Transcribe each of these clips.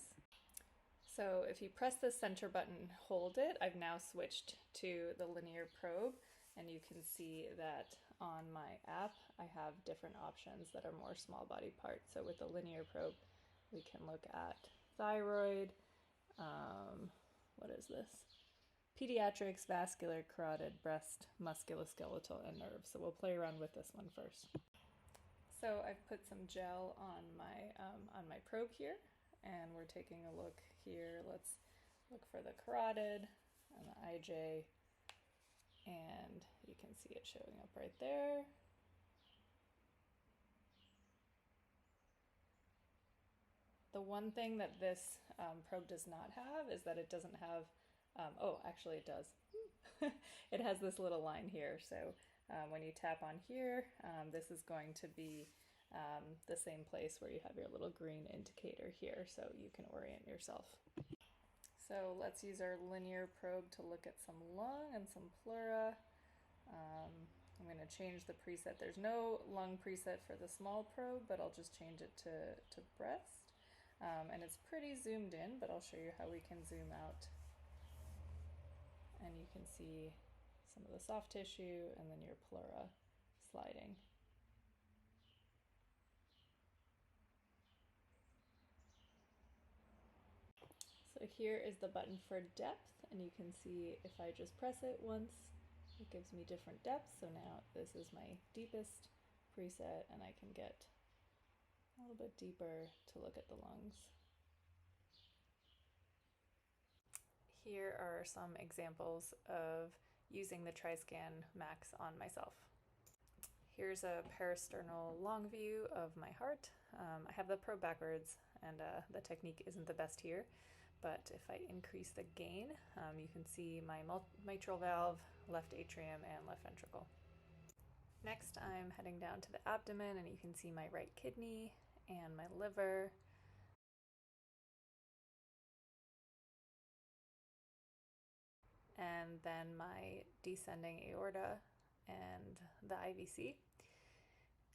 eyes. So if you press the center button, hold it, I've now switched to the linear probe, and you can see that on my app I have different options that are more small body parts. So with the linear probe we can look at thyroid, what is this? Pediatrics, vascular, carotid, breast, musculoskeletal, and nerves. So we'll play around with this one first. So I've put some gel on my probe here, and we're taking a look here. Let's look for the carotid and the IJ, and you can see it showing up right there. The one thing that this probe does not have is that it doesn't have, oh, actually it does. It has this little line here. So when you tap on here, this is going to be the same place where you have your little green indicator here, so you can orient yourself. So let's use our linear probe to look at some lung and some pleura. I'm going to change the preset. There's no lung preset for the small probe, but I'll just change it to breast. And it's pretty zoomed in, but I'll show you how we can zoom out. And you can see some of the soft tissue and then your pleura sliding. So here is the button for depth, and you can see if I just press it once, it gives me different depths. So now this is my deepest preset, and I can get a little bit deeper to look at the lungs. Here are some examples of using the TriScan Max on myself. Here's a parasternal long view of my heart. I have the probe backwards, and the technique isn't the best here, but if I increase the gain, you can see my mitral valve, left atrium, and left ventricle. Next, I'm heading down to the abdomen, and you can see my right kidney and my liver. And then my descending aorta and the IVC.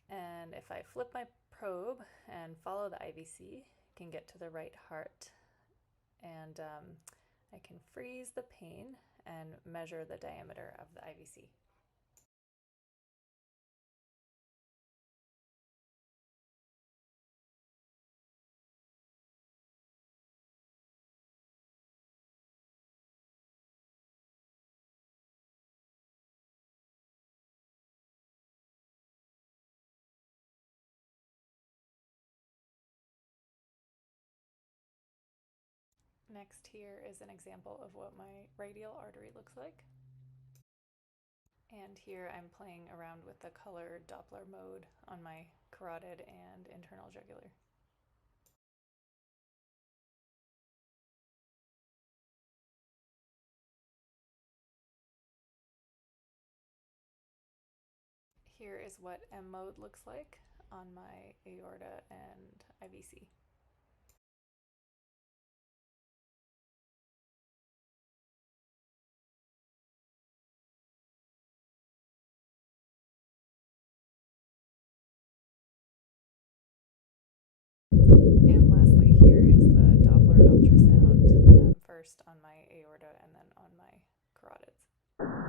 And if I flip my probe and follow the IVC, I can get to the right heart, and I can freeze the pain and measure the diameter of the IVC. Next, here is an example of what my radial artery looks like. And here I'm playing around with the color Doppler mode on my carotid and internal jugular. Here is what M mode looks like on my aorta and IVC. And lastly, here is the Doppler ultrasound, first on my aorta and then on my carotids.